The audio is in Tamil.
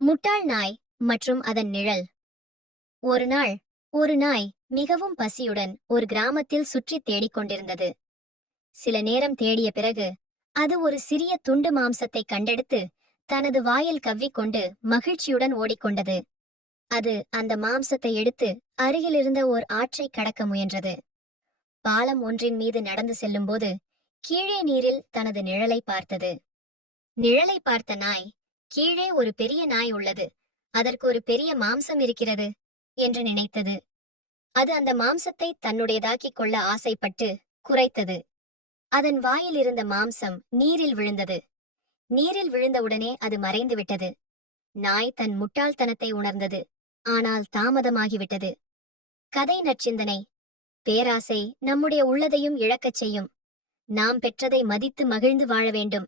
முட்டாள் நாய் மற்றும் அதன் நிழல். ஒரு நாள் ஒரு நாய் மிகவும் பசியுடன் ஒரு கிராமத்தில் சுற்றித் தேடிக் கொண்டிருந்தது. சில நேரம் தேடிய பிறகு அது ஒரு சிறிய துண்டு மாம்சத்தை கண்டெடுத்து தனது வாயில் கவ்விக்கொண்டு மகிழ்ச்சியுடன் ஓடிக்கொண்டது. அது அந்த மாம்சத்தை எடுத்து அருகிலிருந்த ஓர் ஆற்றை கடக்க முயன்றது. பாலம் ஒன்றின் மீது நடந்து செல்லும்போது கீழே நீரில் தனது நிழலை பார்த்தது. நிழலை பார்த்த நாய், கீழே ஒரு பெரிய நாய் உள்ளது, அதற்கு ஒரு பெரிய மாம்சம் இருக்கிறது என்று நினைத்தது. அது அந்த மாம்சத்தை தன்னுடையதாக்கிக் கொள்ள ஆசைப்பட்டு குரைத்தது. அதன் வாயில் இருந்த மாம்சம் நீரில் விழுந்தது. நீரில் விழுந்தவுடனே அது மறைந்து விட்டது. நாய் தன் முட்டாள்தனத்தை உணர்ந்தது, ஆனால் தாமதமாகிவிட்டது. கதை நற்சிந்தனை: பேராசை நம்முடைய உள்ளதையும் இழக்கச் செய்யும். நாம் பெற்றதை மதித்து மகிழ்ந்து வாழ வேண்டும்.